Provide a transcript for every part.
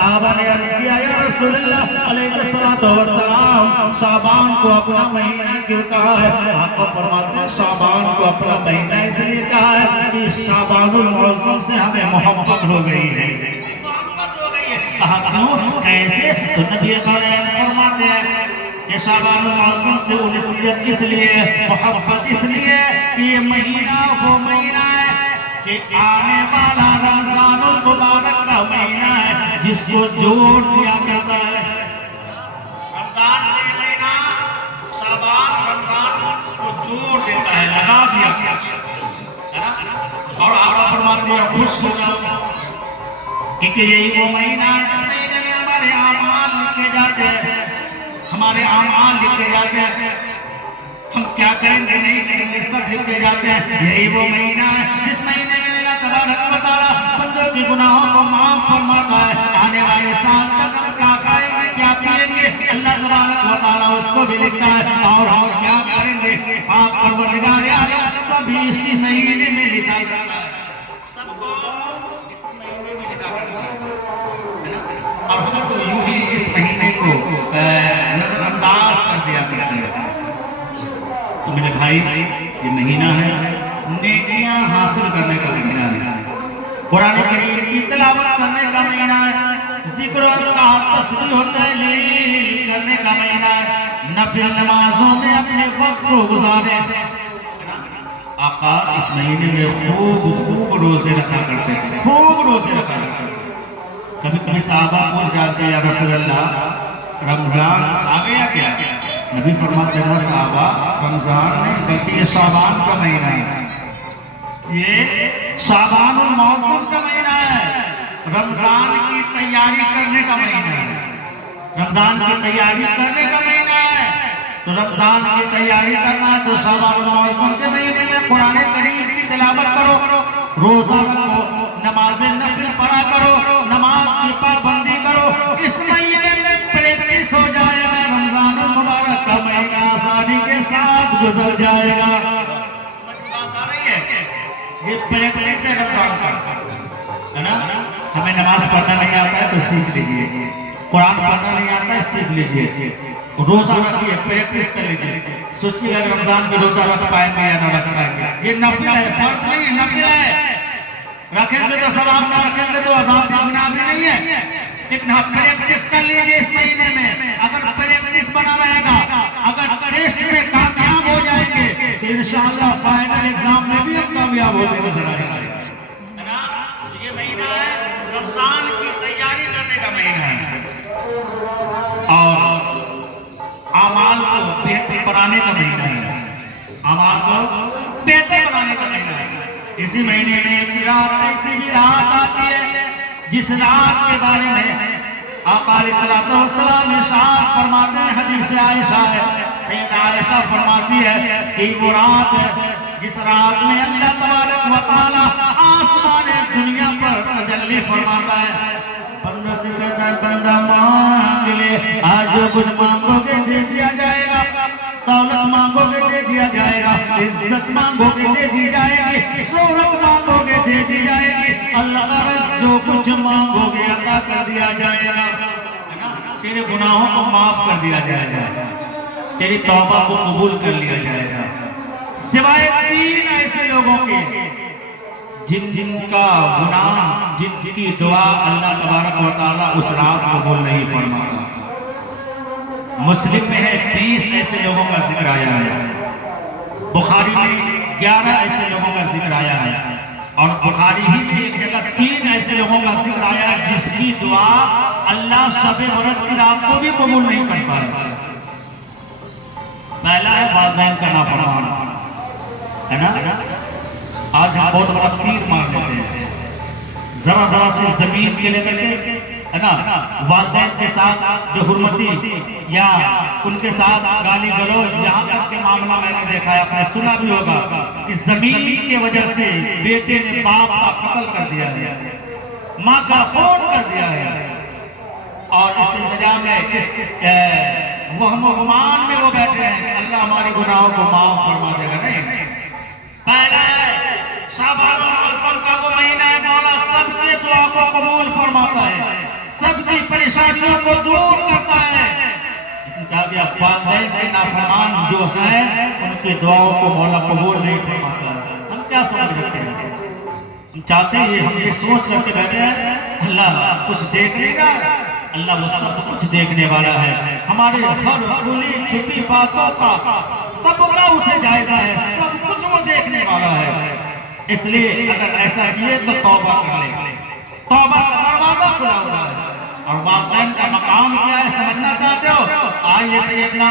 صحابہ نے عرض کیا یا رسول اللہ علیہ السلام شعبان کو اپنا مہینہ کیوں کہا ہے؟ آقا فرماتے ہیں شعبان کو اپنا مہینہ اس لیے کہا ہے کہ شعبان المعظم سے ہمیں محبت ہو گئی ہے، محبت ہو گئی ہے۔ کہا کیوں کیسے؟ تو نبی کریم فرماتے ہیں کہ شعبان المعظم سے انسیت اس لیے، محبت اس لیے کہ یہ مہینہ وہ مہینہ ہے کہ آنے والا رمضان المبارک کا مہینہ ہے جس کو جوڑ دیا کرتا ہے۔ رمضان سے مہینہ شعبان رمضان کو جوڑ دیتا ہے، لگا دیا ہے نا۔ اور آقا فرماتے ہیں خوش ہو جاؤ کیونکہ یہی وہ مہینہ ہے جس مہینے میں ہمارے اعمال لکھے جاتے ہیں، ہمارے اعمال لکھے جاتے ہیں، ہم کیا کریں گے نہیں کریں گے سب لکھے جاتے ہیں۔ یہی وہ مہینہ ہے جس مہینے میں اللہ تبارک و تعالیٰ بندوں کے گناہوں کو معاف فرماتا ہے۔ آنے والے سال تک ہم کیا کھائیں گے کیا پیئیں گے اللہ تبارک و تعالیٰ اس کو بھی لکھتا ہے، اور ہم کیا کریں گے آپ پروردگار عالم سب اسی مہینے میں لکھا کرتا ہے، سب کو اس مہینے میں لکھا کرتا ہے نا۔ اور ہم کو یوں ہی اس مہینے کو نظر انداز کر دیا کرتے ہیں۔ تو میرے بھائی یہ مہینہ ہے نیکیاں حاصل کرنے کا مہینہ ہے، قرآن کریم کی تلاوت کرنے کا مہینہ ہے، ذکر و اذکار تسبیح و تہلیل کرنے کا مہینہ ہے، نفل نمازوں میں اپنے وقت کو گزارے۔ آقا اس مہینے میں خوب روزے رکھا کرتے ہیں، خوب روزے رکھا کرتے ہیں۔ کبھی کبھی صحابہ پوچھ جاتے ہیں یا رسول اللہ رمضان آ گیا کیا؟ نبی فرماتے ہیں صحابہ رمضان نہیں بلکہ یہ شعبان کا مہینہ ہے، یہ شعبان المعظم کا مہینہ ہے، رمضان کی تیاری کرنے کا مہینہ ہے، رمضان کی تیاری کرنے کا مہینہ ہے۔ تو رمضان کی تیاری کرنا ہے تو شعبان المعظم کے مہینے میں قرآن کریم کی تلاوت کرو، روزہ رکھو، نماز نفل پڑھا کرو، نماز کی پابندی کرو۔ اس مہینے میں پریکٹس ہو جائے گا، رمضان المبارک کا مہینہ آسانی کے ساتھ گزر جائے گا۔ سمجھ بات آ رہی ہے؟ یہ پریکٹس ہے رمضان کا، ہے نا۔ ہمیں نماز پڑھنا نہیں آتا ہے تو سیکھ لیجیے، قرآن پڑھنا نہیں آتا ہے سیکھ لیجیے، روزہ رکھیے پریکٹس کر لیجیے۔ سوچیے اگر رمضان میں روزہ رکھ پائیں گے یا نہ رکھ پائیں گے، یہ نفل ہے، فرض نہیں ہے، نفل ہے۔ رکھیں گے تو ثواب، نہ رکھیں گے تو عذاب کا گناہ بھی نہیں ہے، لیکن آپ پریکٹس کر لیجیے اس مہینے میں۔ اگر پریکٹس بنا رہے گا، اگر ٹیسٹ میں کامیاب ہو جائیں گے تو انشاءاللہ فائنل ایگزام میں بھی ہم کامیاب ہوتے نظر آئیں گے۔ یہ مہینہ ہے رمضان کی تیاری کرنے کا مہینہ ہے اور اعمال کو بہتر بنانے کا مہینہ ہے، اعمال کو بہتر بنانے کا مہینہ ہے۔ اسی مہینے میں ایک رات ایسی بھی رات آتی ہے جس رات کے بارے میں آقا علیہ السلام ارشاد فرماتے ہیں، حدیث عائشہ ہے، سیدہ عائشہ فرماتی ہے کہ وہ رات ہے جس رات میں اللہ تبارک و تعالی آسمان دنیا پر تجلی فرماتا ہے۔ بندہ سے کہتا ہے بندہ مانگ لے، آج جو کچھ مانگو گے دے دیا جائے گا، دولت مانگو گے دے دیا جائے گا، عزت مانگو گے دے دی جائے گی، شہرت مانگو گے دے دی جائے گی، اللہ جو کچھ مانگو گے عطا کر دیا جائے گا۔ تیرے گناہوں کو معاف کر دیا جائے گا، تیری توبہ کو قبول کر لیا جائے گا، سوائے تین ایسے لوگوں کے جن کا گناہ، جن کی دعا اللہ تبارک و تعالیٰ اس رات قبول نہیں فرماتا۔ مسلم میں ہے 30 ایسے لوگوں کا ذکر آیا ہے، بخاری میں 11 ایسے لوگوں کا ذکر آیا ہے، اور بخاری ہی میں ایک جگہ 3 ایسے لوگوں کا ذکر آیا ہے جس کی دعا اللہ شب برأت کی رات کو بھی قبول نہیں کر پاتا۔ پہلا ہے والدین کا نافرمان، ہے نا۔ آج ہم بہت بڑا تیر مار لیتے ہیں، ذرا ذرا سے زمین کے لے کر کے، ہے نا، والدین کے ساتھ جو حرمتی یا ان کے ساتھ گالی گلوچ، یہاں تک کے معاملہ میں نے دیکھا ہے، آپ نے سنا بھی ہوگا کہ زمین کی وجہ سے بیٹے نے باپ کا قتل کر دیا ہے، ماں کا خون کر دیا ہے، اور اس انتظام میں اس وہم و گمان میں وہ بیٹھے ہیں کہ اللہ ہمارے گناہوں کو معاف فرما دے گا۔ نہیں، پہلا ہے شعبان المعظم کا وہ مہینہ ہے، مولا سب کے دعا کو قبول فرماتا ہے، سب کی پریشانیوں کو دور کرتا ہے. کہا گیا والدین کے نافرمان جو ہیں ان کی دعاؤں کو مولا قبول نہیں فرماتا. ہم کیا سمجھ رکھتے ہیں؟ ہم چاہتے ہیں ہم یہ سوچ کر کے بیٹھے ہیں اللہ کچھ دیکھ لے گا. اللہ وہ سب کچھ دیکھنے والا ہے. ہمارے ہر کھلی چھپی باتوں کا سب کا اسے جائزہ ہے. سب کچھ وہ دیکھنے والا ہے. اس لیے اگر ایسا کیے تو توبہ کر لیں. توبہ کا دروازہ کھلا ہوا ہے. اور والدین کا مقام کیا ہے سمجھنا چاہتے ہو؟ آئیے سیدنا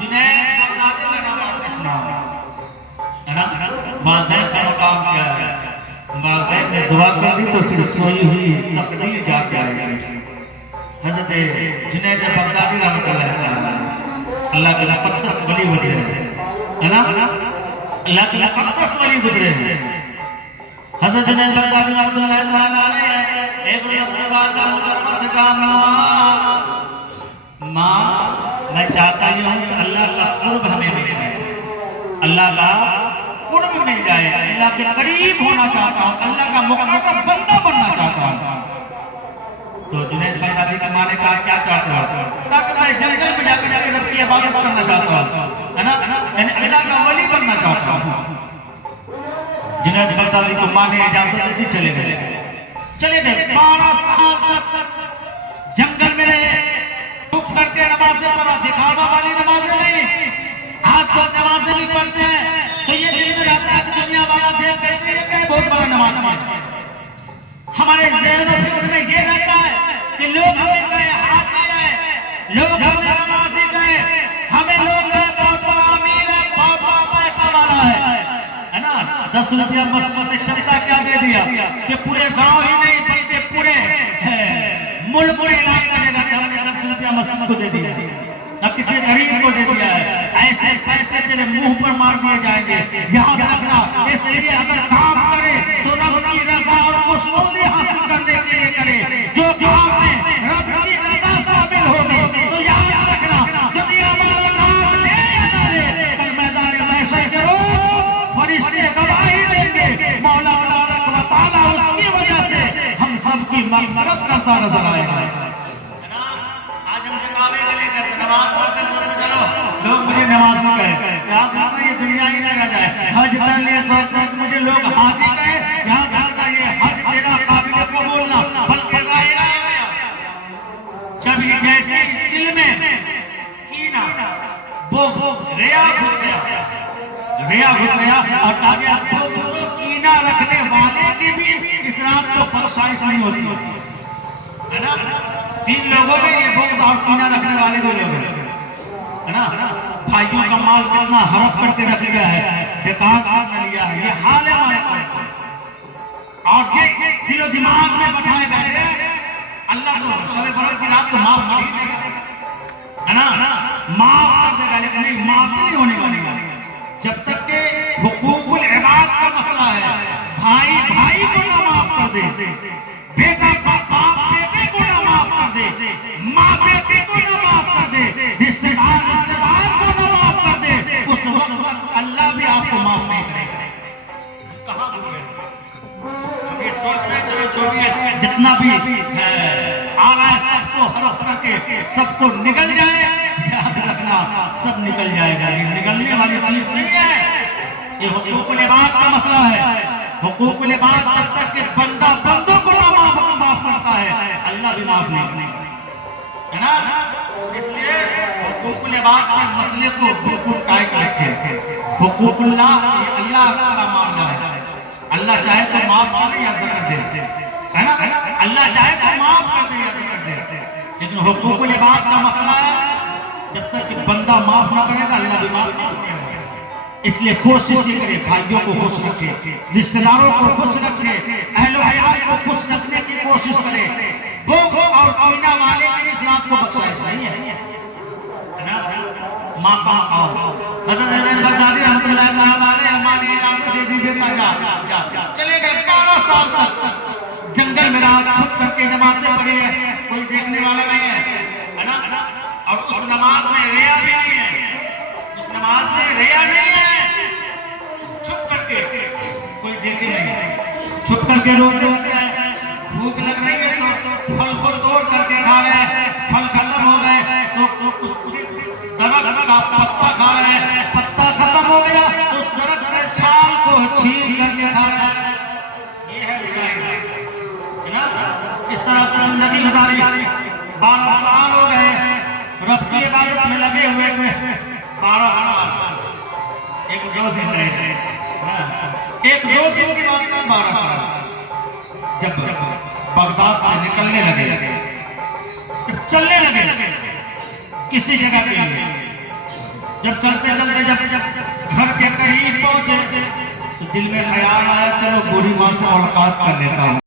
جنید بغدادی کا نام آپ نے سنا ہے نا. والدین کا مقام کیا ہے؟ والدین نے دعا کر دی تو پھر سوئی ہوئی تقدیر جا کے آئے گی. حضرت جنید بغدادی رحمۃ اللہ تعالی اللہ کے مقدس ولی گزرے ہے نا. اللہ کے مقدس ولی گزرے ہیں. حضرت جنید بغدادی رحمۃ اللہ تعالی ایک روز اپنے والدہ محترمہ سے کہا ماں میں چاہتا ہوں کہ اللہ کا قرب ہمیں مل جائے. اللہ کا قرب مل جائے. اللہ کے قریب ہونا چاہتا ہوں. اللہ کا مقرب بندہ بننا چاہتا ہوں. تو جنید بغدادی کا ماں نے کہا کیا چاہتا ہوں؟ تاکہ میں جنگل میں جا کے رب کی عبادت کرنا چاہتا ہوں ہے نا. یعنی اللہ کا ولی بننا چاہتا ہوں. جنید بغدادی کو ماں نے اجازت دی. چلے گئے 12 سال تک جنگل میں رہے. چھپ کر کے نمازیں پڑھا. دکھاوا والی نمازیں نہیں. آج تو نمازیں بھی پڑھتے ہیں تو یہ دل میں رہتا ہے کہ دنیا والا دیکھ کہتے ہیں کہ بہت بڑا نماز ہے. ہمارے ذہن و فکر میں یہ رہتا ہے کہ لوگ ہمیں کہے ہاتھ آئے, لوگ ہمیں نمازی کہے, ہمیں لوگ کہے بہت بڑا امیر ہے, بہت بڑا پیسہ والا ہے نا. 10 روپیہ مسجد نے چندہ کیا دے دیا کہ پورے گاؤں ہی نہیں بلکہ پورے ملک میں اعلان کرے گا کہ ہم نے 10 روپیہ مسجد کو دے دیا, نہ کسی غریب کو دے دیا ہے. ایسے پیسے تیرے منہ پر مار دیے جائیں گے. یاد رکھنا اس لیے اگر کام کرے تو رب کی رضا اور خوشنودی حاصل کرنے کے لیے کرے. جو کام میں رب کی رضا شامل ہوگی تو یاد رکھنا دنیا والا کام لے یا نہ لے کل میدان محشر کے روز فرشتے گواہی دیں گے. مولا تبارک و تعالیٰ اس کی وجہ سے ہم سب کی مغفرت کرتا نظر آئے گا. نماز پڑھتے سوچتے چلو لوگ مجھے نمازی کہے. یاد رکھنا یہ دنیا ہی نہ رہ جائے. حج کر لیے سوچتے ہیں مجھے لوگ حاجی کہے. یاد رکھنا یہ حج تیرا قابل قبول نہ بلکہ ظاہرہ ہو گیا. جب یہ جیسے دل میں کینہ بغض ریا گھس گیا اور کہا گیا بغض و کینہ رکھنے والے کی بھی اسراف کو بخشائش نہیں ہوتی ہے نا. 3 لوگوں میں یہ بغض اور کینہ رکھنے والے بھی لوگ ہیں نا. بھائیوں کا مال کتنا ہڑپ کر کے رکھ لیا ہے, بیکار کر لیا ہے. یہ حال ہے ہمارے پاس اور یہ دل و دماغ میں بٹھائے بیٹھے ہیں. اللہ تو شب برات کی رات کو معاف نہیں دے گا ہے نا. معاف کر دے گا لیکن نہیں معاف نہیں ہونے والی جب تک کہ حقوق العباد کا مسئلہ ہے. بھائی بھائی کو نہ معاف کر دے, بیٹا باپ بیٹے کو نہ معاف کر دے, ماں بیٹے کو نہ معاف کر دے, رشتہ دار کو نہ معاف کر دے, اس وقت اللہ بھی آپ کو معاف نہیں کرے گا. کہاں بھول گئے ہم یہ سوچ رہے چلو جو بھی ہے جتنا بھی آ رہا ہے سب کو ہڑپ کر کے سب کو نکل جائے. یاد رکھنا سب نکل جائے گا. یہ نکلنے والی چیز نہیں ہے. یہ حقوق العباد کا مسئلہ ہے. حقوق العباد جب تک کہ بندہ بندوں کو نہ معاف کرتا ہے اللہ بھی معاف نہیں ہے نا. اس لیے حقوق العباد کے مسئلے کو بالکل قائم رکھے. حقوق اللہ یہ اللہ کا معاملہ ہے. اللہ چاہے تو معاف کرے یا زکر دے ہے نا. اللہ چاہے تو معاف کر دے یا زکر دے, لیکن حقوق العباد کا مسئلہ ہے جب تک کہ بندہ معاف نہ کرے گا اللہ بھی معاف نہیں کرے گا. اس لیے کوشش یہ کرے بھائیوں کو خوش رکھے, رشتہ داروں کو خوش رکھے, اہل و عیال کو خوش رکھنے کی کوشش کرے. بغض اور کینہ والے کی اس رات کو بخشائش نہیں ہے نا. ماں کا مقام حضرت جنید بغدادی رحمۃ اللہ تعالیٰ علیہ ہماری اجازت دے دی بیٹا جا. چلے گئے 12 سال تک جنگل میں رہا, چھپ کر کے نمازیں پڑھی ہے, کوئی دیکھنے والا نہیں ہے نا. اور اس نماز میں ریا بھی نہیں ہے. اس نماز میں ریا نہیں ہے. چھپ کر کے کوئی دیکھے نہیں, چھپ کر کے روز روز ہے. بھوک لگ رہی ہے تو پھل کو توڑ کر کے کھا رہے ہیں. زندگی گزاری 12 سال ہو گئے رب کی عبادت میں لگے ہوئے تھے 12 سال 1-2 دن رہے 1-2 دن کی بات نہیں 12 سال جب بغداد سے نکلنے لگے چلنے لگے کسی جگہ کے لیے جب چلتے چلتے جب گھر کے قریب پہنچے تو دل میں خیال آیا چلو بوڑھی ماں سے ملاقات کر لیتا ہوں